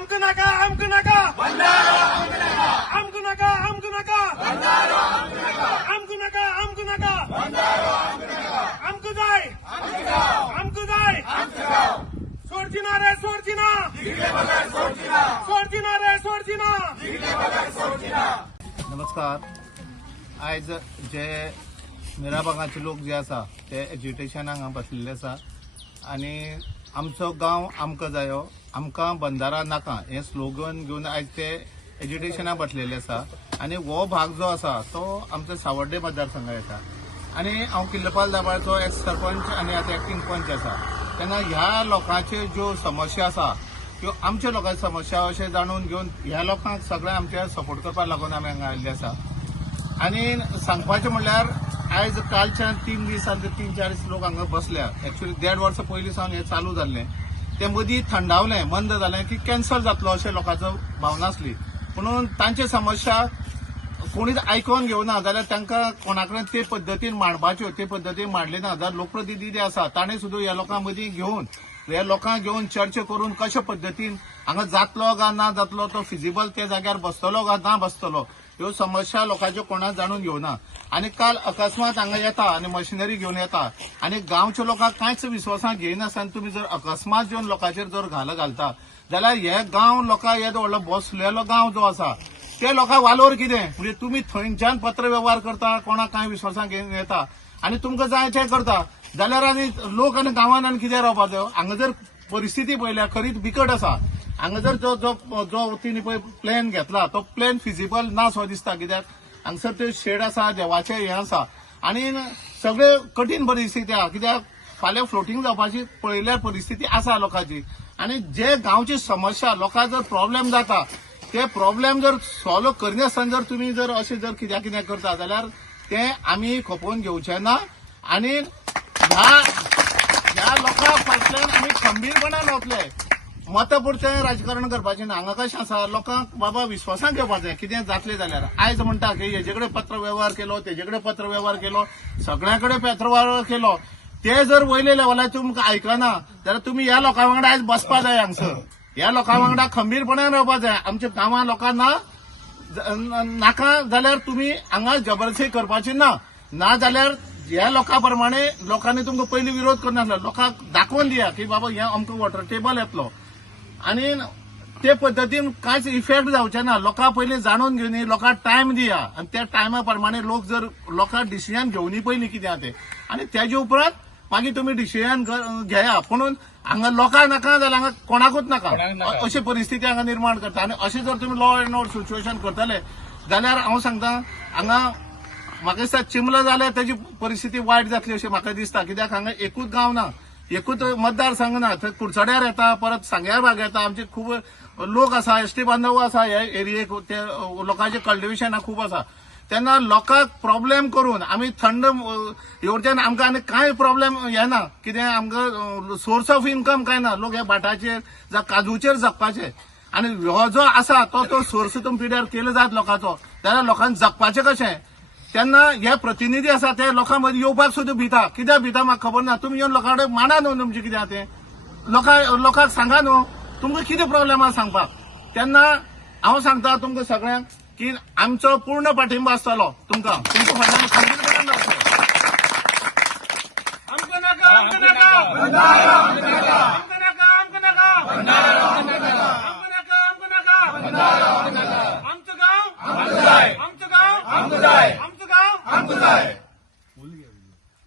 आमक नका आमक नका आमक नका आमक नका आमक नका आमक नका आमक जाय सोडचिना रे सोडचिना सोडचिना रे सोडचिना। नमस्कार। आज जे मिराबागाचे लोक जे आसा ते एज्युटेशनाक हांगा बसलेले आसा आनी आमचो गांव आमकां जायो आमकां बंधारा नाका हे स्लोगन घेवन आज ते एज्युटेशनाक बसलेले आसा आनी हो भाग जो आसा तो आमच्या सावर्डे मतदारसंघात येता आनी हांव किल्लपाल दाबाळचो एक्स सरपंच आनी आतां एक्टींग पंच आसा तेन्ना ह्या लोकांच्यो ज्यो समस्या आसा त्यो आमच्या लोकांची समस्या अशें जाणून घेवन ह्या लोकांक सगळ्या आमच्या सपोर्ट करपा लागून आमी हांगा आयिल्ले आसा। आनी सांगपाचें म्हणल्यार आयज कालच्यान 3 दीस आनी 3-4 दीस लोक हांगा बसल्या। एक्चुअली 1.5 वर्सां पयलीं सावन हें चालू जाल्लें तें मदीं थंडावलें बंद जालें की कॅन्सल जातलो अशें लोकांचो भावना आसली म्हणून तांची समस्या कोणीच आयकोन घेवना जाल्यार तांकां कोणा कडेन ते पद्दतीन मांडपाच्यो ते पद्दतीन मांडले ना जाल्यार लोकप्रतिनिधी आसा ताणें सुद्दां ह्या लोकां मदीं घेवन ह्या लोकांक घेवन चर्चा करून कशे पद्दतीन हांगा जातलो काय ना जातलो तो फिजिबल त्या जाग्यार बसतलो काय ना बसतलो ह्यो समस्या लोकांच्यो कोणाक जाणून घेवना। आनी काल अकस्मात हांगा येता आनी मशिनरी घेवन येता आनी गांवच्या लोकांक कांयच विश्वासाक घेयनासतना तुमी जर अकस्मात येवन लोकांचेर जर घालता जाल्यार हे गांव लोकां येदो व्हडलो बसलेलो गांव जो आसा ते लोकांक वालोर कितें म्हणजे तुमी थंयच्यान पत्र व्यवहार करता कोणाक कांय विश्वासाक घेवन येता आनी तुमकां जाय तें करता जाल्यार आनी लोक आनी गांवांत आनी कितें रावपाचो। हांगा जर परिस्थिती पळयल्यार खरीच बिकट आसा। हांगा जर जो जो जो तिणी पळय प्लॅन घेतला तो प्लॅन फिजिबल ना सो दिसता कित्याक हांगसर ते शेड आसा देवाचें हें आसा आनी सगळे कठीण परिस्थिती आहा कित्याक फाल्यां फ्लोटींग जावपाची पळयल्यार परिस्थिती आसा लोकांची आनी जे गांवची समस्या लोकांक जर प्रॉब्लेम जाता ते प्रॉब्लेम जर सॉल्व करनासतना जर तुमी जर अशें जर कित्याक करता जाल्यार ते आमी खपोवन घेवचे ना आनी ह्या लोकांक फाटल्यान आमी खंबीरपणान वतले। मतपुरतें राजकारण करपाचें ना। हांगा कशें आसा लोकांक बाबा विश्वासान घेवपाचें कितें जातलें जाल्यार आयज म्हणटा की हेजे कडेन पत्र व्यवहार केलो तेजे कडेन पत्र व्यवहार केलो सगळ्या कडेन पत्र व्यवहार केलो ते जर वयले लेवलार तुमकां आयकना जाल्यार तुमी ह्या लोकां वांगडा आयज बसपा जाय हांगसर ह्या लोकां वांगडा खंबीरपणान रावपा जाय। आमच्या गांवां लोकांना नाका जाल्यार तुमी हांगा जबरदस्ती करपाची ना जाल्यार ह्या लोकां प्रमाणे लोकांनी तुमकां पयलीं विरोध करनासलो लोकांक दाखोवन दिया की बाबा हे अमको वॉटर टेबल येतलो आनी ते पद्दतीन कांयच इफेक्ट जावचे ना। लोकांक पयलीं जाणून घेवनी लोकांक टायम दिया आनी त्या टायमा प्रमाणे लोक जर लोकांक डिसिजन घेवनी पयलीं कितें तें आनी तेजे उपरांत मागीर तुमी डिसिजन घेया पूण हांगा लोकांक नाका जाल्यार हांगा कोणाकूच नाका अशी परिस्थिती हांगा निर्माण करता आनी अशें जर तुमी लॉ एंड ऑर्डर सिच्युएशन करतले जाल्यार हांव सांगता हांगा म्हाका दिसता चिंबला जाल्यार ताची परिस्थिती वायट जातली अशें म्हाका दिसता कित्याक हांगा एकूच गांव ना एकूच मतदारसंघ ना थंय कुडचड्यार येता परत सांग्यार भाग येता आमचे खूब लोक आसा एसटी बांधव आसा ह्या एरियेक ते लोकांचे कल्टिवेशन खूब आसा तेन्ना लोकांक प्रॉब्लेम करून आमी थंड येवच्यान आमकां आनी कांय प्रॉब्लेम येना कितें आमकां सोर्स ऑफ इन्कम कांय ना लोक हे भाटाचेर जावं काजूचेर जगपाचे आनी हो जो आसा तो सोर्स तुमी पिड्यार केलो जायत लोकांचो जाल्यार लोकांक जगपाचें कशें तेन्ना हे प्रतिनिधी आसा ते लोकां मदीं येवपाक सुद्दां भिता कित्याक भिता म्हाका खबर ना। तुमी येवन लोकां कडेन मांडा न्हू तुमचें कितें तें लोकांक सांगा न्हू तुमकां कितें प्रॉब्लेम आसा सांगपाक। तेन्ना हांव सांगता तुमकां सगळ्यांक की आमचो पूर्ण पाठिंबा आसतलो तुमकां तुमच्या फाटल्यान खंबीरपणान रावतलो। आमक नका आमक नका आमक नका आमक नका आमचं गाव आमचं गाव आमचं गाव आमचं गाव